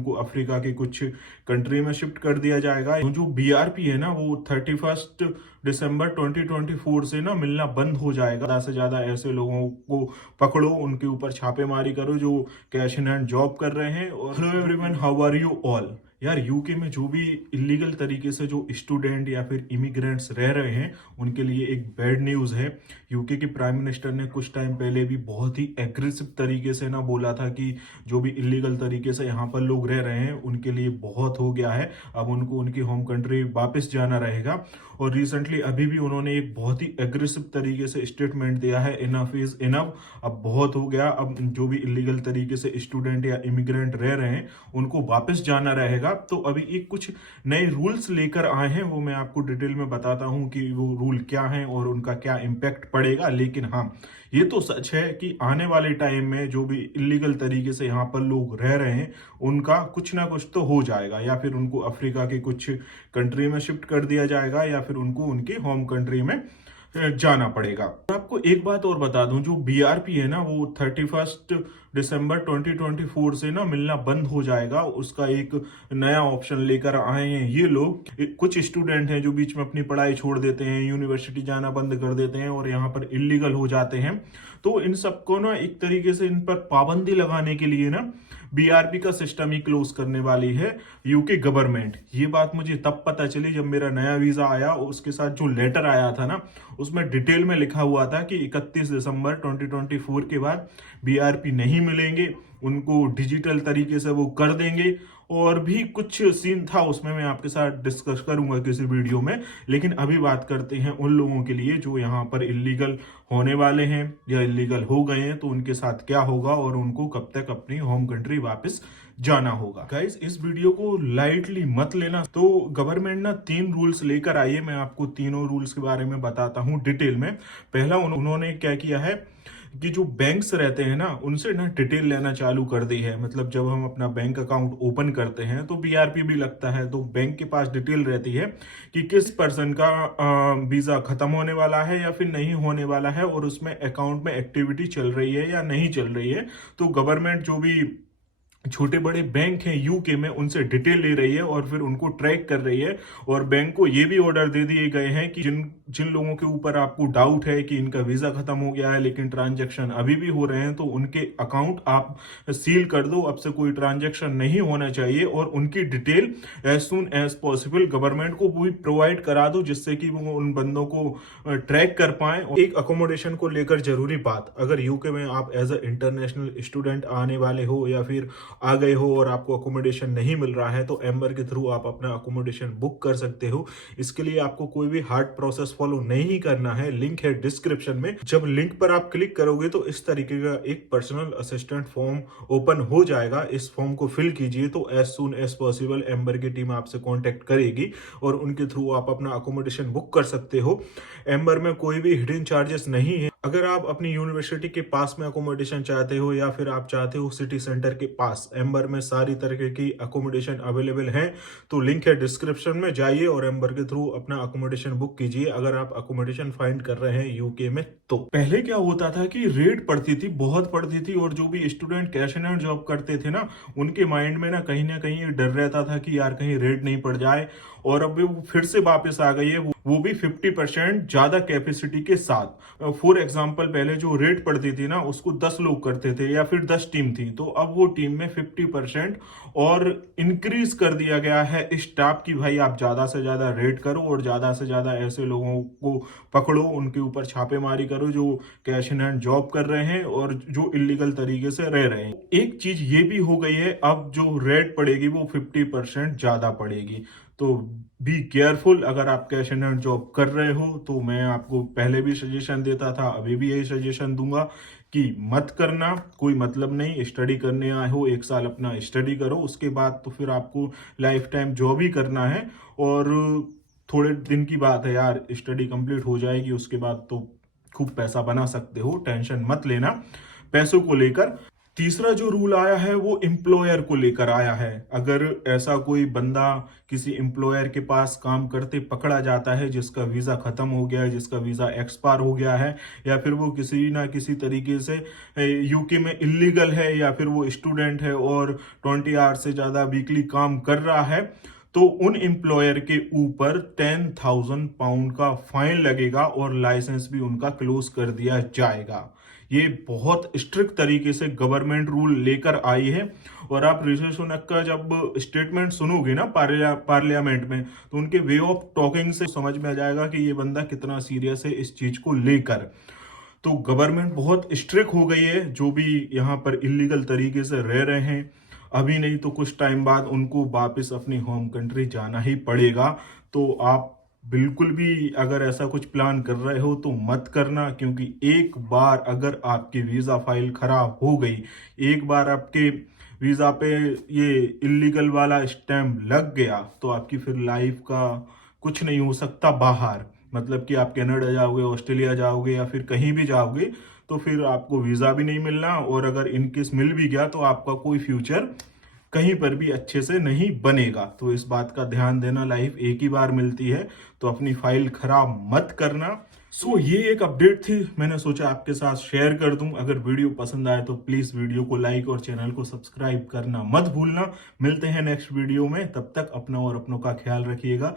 को अफ्रीका के कुछ कंट्री में शिफ्ट कर दिया जाएगा। जो बीआरपी है ना वो 31 दिसंबर 2024 से ना मिलना बंद हो जाएगा। ज़्यादा से ज़्यादा ऐसे लोगों को पकड़ो, उनके ऊपर छापेमारी करो जो कैश इन हैंड जॉब कर रहे हैं। और hello everyone, how are you all. यार यूके में जो भी इलीगल तरीके से जो स्टूडेंट या फिर इमिग्रेंट्स रह रहे हैं उनके लिए एक बैड न्यूज़ है। यूके के प्राइम मिनिस्टर ने कुछ टाइम पहले भी बहुत ही एग्रेसिव तरीके से ना बोला था कि जो भी इलीगल तरीके से यहाँ पर लोग रह रहे हैं उनके लिए बहुत हो गया है, अब उनको उनकी होम कंट्री वापस जाना रहेगा। और रिसेंटली अभी भी उन्होंने एक बहुत ही एग्रेसिव तरीके से स्टेटमेंट दिया है, इनफ इज इनफ, अब बहुत हो गया, अब जो भी इलीगल तरीके से स्टूडेंट या इमिग्रेंट रह रहे हैं उनको वापस जाना रहेगा। तो अभी एक कुछ नए रूल्स लेकर आए हैं, वो मैं आपको डिटेल में बताता हूं कि वो रूल क्या हैं और उनका क्या इम्पैक्ट पड़ेगा। लेकिन हाँ, ये तो सच है कि आने वाले टाइम में जो भी इलीगल तरीके से यहाँ पर लोग रह रहे हैं उनका कुछ ना कुछ तो हो जाएगा, या फिर उनको अफ्रीका के कुछ कंट्री में शिफ्ट कर दिया जाएगा या फिर उनको उनकी होम कंट्री में जाना पड़ेगा। आपको एक बात और बता दूं, जो बीआरपी है ना वो 31 दिसंबर 2024 से ना मिलना बंद हो जाएगा। उसका एक नया ऑप्शन लेकर आए हैं ये लोग। कुछ स्टूडेंट हैं जो बीच में अपनी पढ़ाई छोड़ देते हैं, यूनिवर्सिटी जाना बंद कर देते हैं और यहाँ पर इलीगल हो जाते हैं, तो इन सबको ना एक तरीके से इन पर पाबंदी लगाने के लिए ना बीआरपी का सिस्टम ही क्लोज करने वाली है यूके गवर्नमेंट। ये बात मुझे तब पता चली जब मेरा नया वीजा आया, उसके साथ जो लेटर आया था ना उसमें डिटेल में लिखा हुआ था कि 31 दिसंबर 2024 के बाद बीआरपी नहीं मिलेंगे, उनको डिजिटल तरीके से वो कर देंगे। और भी कुछ सीन था उसमें, मैं आपके साथ डिस्कस करूंगा किसी वीडियो में। लेकिन अभी बात करते हैं उन लोगों के लिए जो यहाँ पर इलीगल होने वाले हैं या इलीगल हो गए हैं, तो उनके साथ क्या होगा और उनको कब तक अपनी होम कंट्री वापस जाना होगा। गाइस, इस वीडियो को लाइटली मत लेना। तो गवर्नमेंट ना 3 रूल्स लेकर आई है, मैं आपको तीनों रूल्स के बारे में बताता हूँ डिटेल में। पहला उन्होंने क्या किया है कि जो बैंक्स रहते हैं ना उनसे ना डिटेल लेना चालू कर दी है। मतलब जब हम अपना बैंक अकाउंट ओपन करते हैं तो बीआरपी भी लगता है, तो बैंक के पास डिटेल रहती है कि किस पर्सन का वीजा खत्म होने वाला है या फिर नहीं होने वाला है, और उसमें अकाउंट में एक्टिविटी चल रही है या नहीं चल रही है। तो गवर्नमेंट जो भी छोटे बड़े बैंक हैं यूके में उनसे डिटेल ले रही है और फिर उनको ट्रैक कर रही है। और बैंक को ये भी ऑर्डर दे दिए गए हैं कि जिन जिन लोगों के ऊपर आपको डाउट है कि इनका वीजा खत्म हो गया है लेकिन ट्रांजैक्शन अभी भी हो रहे हैं, तो उनके अकाउंट आप सील कर दो, अब से कोई ट्रांजैक्शन नहीं होना चाहिए। और उनकी detail as soon as possible government को भी प्रोवाइड करा दो, जिससे कि वो उन बंदों को ट्रैक कर पाए। एक अकोमोडेशन को लेकर जरूरी बात, अगर यूके में आप एज अ इंटरनेशनल स्टूडेंट आने वाले हो या फिर आ गए हो और आपको अकोमोडेशन नहीं मिल रहा है, तो एम्बर के थ्रू आप अपना अकोमोडेशन बुक कर सकते हो। इसके लिए आपको कोई भी हार्ड प्रोसेस फॉलो नहीं करना है, लिंक है डिस्क्रिप्शन में। जब लिंक पर आप क्लिक करोगे तो इस तरीके का एक पर्सनल असिस्टेंट फॉर्म ओपन हो जाएगा। इस फॉर्म को फिल कीजिए, तो as soon as possible Amber की टीम आपसे कॉन्टेक्ट करेगी और उनके थ्रू आप अपना अकोमोडेशन बुक कर सकते हो। एम्बर में कोई भी हिडन चार्जेस नहीं है। अगर आप अपनी यूनिवर्सिटी के पास में अकोमोडेशन चाहते हो या फिर आप चाहते हो सिटी सेंटर के पास, एम्बर में सारी तरह की अकोमोडेशन अवेलेबल है। तो लिंक है डिस्क्रिप्शन में, जाइए और एम्बर के थ्रू अपना अकोमोडेशन बुक कीजिए अगर आप अकोमोडेशन फाइंड कर रहे हैं यूके में। तो पहले क्या होता था कि रेट पड़ती थी, बहुत पड़ती थी, और जो भी student cash in hand job करते थे ना उनके माइंड में ना कहीं डर रहता था कि यार कहीं रेट नहीं पड़ जाए। और अब वो फिर से वापस आ गई है, वो भी 50% ज्यादा कैपेसिटी के साथ। फॉर एग्जांपल, पहले जो रेट पड़ती थी ना उसको 10 लोग करते थे या फिर 10 टीम थी, तो अब वो टीम में 50% और इंक्रीज कर दिया गया है स्टाफ की। भाई आप ज्यादा से ज्यादा रेट करो और ज्यादा से ज्यादा ऐसे लोगों को पकड़ो, उनके ऊपर छापेमारी करो जो कैश इन हैंड जॉब कर रहे हैं और जो इलीगल तरीके से रह रहे हैं। एक चीज ये भी हो गई है, अब जो रेट पड़ेगी वो 50% ज्यादा पड़ेगी। तो बी केयरफुल, अगर आप कैश इन हैंड जॉब कर रहे हो तो मैं आपको पहले भी सजेशन देता था, अभी भी यही सजेशन दूंगा कि मत करना। कोई मतलब नहीं, स्टडी करने आए हो 1 साल अपना स्टडी करो, उसके बाद तो फिर आपको लाइफ टाइम जॉब ही करना है। और थोड़े दिन की बात है यार, स्टडी कंप्लीट हो जाएगी उसके बाद तो खूब पैसा बना सकते हो, टेंशन मत लेना पैसों को लेकर। तीसरा जो रूल आया है वो एम्प्लॉयर को लेकर आया है। अगर ऐसा कोई बंदा किसी एम्प्लॉयर के पास काम करते पकड़ा जाता है जिसका वीजा खत्म हो गया है, जिसका वीजा एक्सपायर हो गया है, या फिर वो किसी ना किसी तरीके से यूके में इलीगल है, या फिर वो स्टूडेंट है और 20 आवर्स से ज्यादा वीकली काम कर रहा है, तो उन एम्प्लॉयर के ऊपर 10,000 पाउंड का फाइन लगेगा और लाइसेंस भी उनका क्लोज कर दिया जाएगा। ये बहुत स्ट्रिक्ट तरीके से गवर्नमेंट रूल लेकर आई है। और आप ऋषि सुनक का जब स्टेटमेंट सुनोगे ना पार्लियामेंट में, तो उनके वे ऑफ टॉकिंग से समझ में आ जाएगा कि ये बंदा कितना सीरियस है इस चीज को लेकर। तो गवर्नमेंट बहुत स्ट्रिक्ट हो गई है। जो भी यहाँ पर इलीगल तरीके से रह रहे हैं, अभी नहीं तो कुछ टाइम बाद उनको वापस अपनी होम कंट्री जाना ही पड़ेगा। तो आप बिल्कुल भी अगर ऐसा कुछ प्लान कर रहे हो तो मत करना, क्योंकि एक बार अगर आपकी वीजा फाइल खराब हो गई, एक बार आपके वीजा पे ये इलीगल वाला स्टैम्प लग गया, तो आपकी फिर लाइफ का कुछ नहीं हो सकता बाहर। मतलब कि आप कनाडा जाओगे, ऑस्ट्रेलिया जाओगे या फिर कहीं भी जाओगे, तो फिर आपको वीजा भी नहीं मिलना, और अगर इनकेस मिल भी गया तो आपका कोई फ्यूचर कहीं पर भी अच्छे से नहीं बनेगा। तो इस बात का ध्यान देना, लाइफ एक ही बार मिलती है, तो अपनी फाइल खराब मत करना। ये एक अपडेट थी, मैंने सोचा आपके साथ शेयर कर दूं। अगर वीडियो पसंद आए तो प्लीज वीडियो को लाइक और चैनल को सब्सक्राइब करना मत भूलना। मिलते हैं नेक्स्ट वीडियो में, तब तक अपना और अपनों का ख्याल रखिएगा।